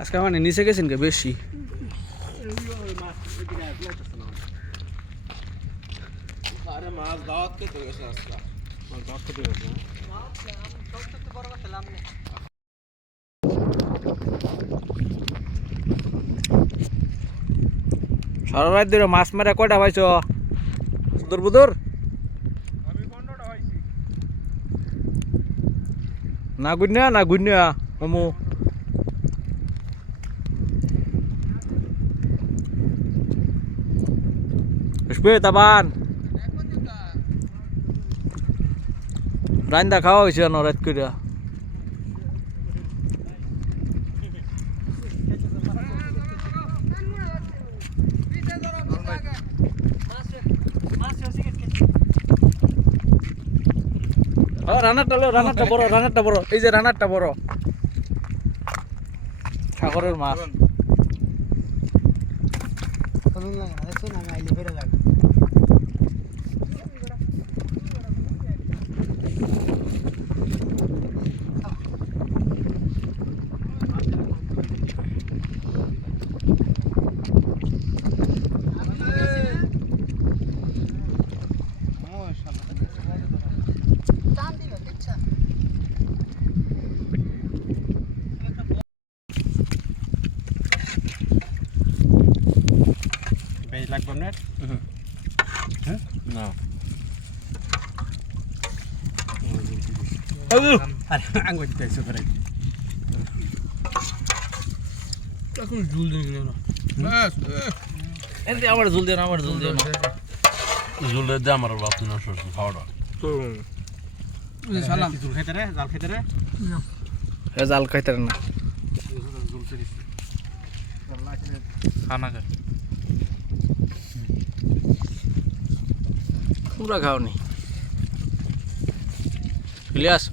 আজকে মানে নিচে গেছেন কে বেশি আরে মাছ দাওয়াত কে তো গেছে আজকে মাছ দাওয়াত কে গেছে সারা রাত ধরে মাছ মারা কয়টা পাইছ সুদর বুদর আমি 15টা পাইছি না গুন্না আমু আসবে তাবান রান্দা খাওয়া হয়েছে না রাত কইরা রানারটা বড় এই যে রানারটা বড় সাগরের মাছ বেশ লাগবে না হ্যাঁ না আরে আঙ্গুল দিতেছে করে এখন জুল দিয়ে না বাস এন্তে আমার জুল দিয়ে না জুল দে আমার বাপ না সরস খাওয়া তো সালাম জুল খাইতে রে জাল খাইতে রে না জাল খাইতে না জুল ছিড়িস আল্লাহ খানা খা তোমরা খাওনি ইলিয়াস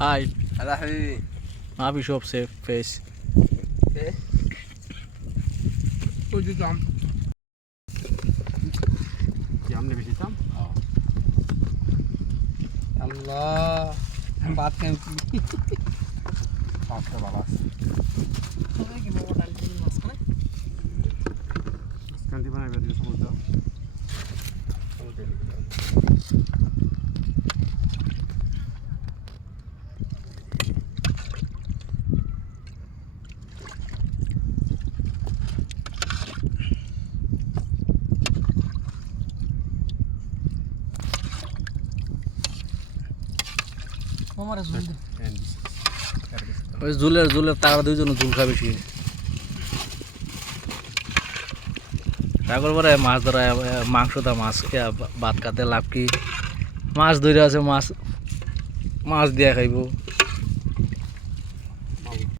হাই মাফি সব সেফ ফেস ওই যে জাম জামনে বেশি জাম আল্লাহ বাত কেন পাঁচটা বাবা কান্তি বানাই বেরিয়ে সমুদ্র আমার জুল দে ওই জুলের তারা দুইজন জুল খাবে বেশি সাগর পরে মাছ ধরা মাংস দা মাছ ভাত খাতে লাভ কি মাছ ধরে আছে মাছ দিয়া খাইব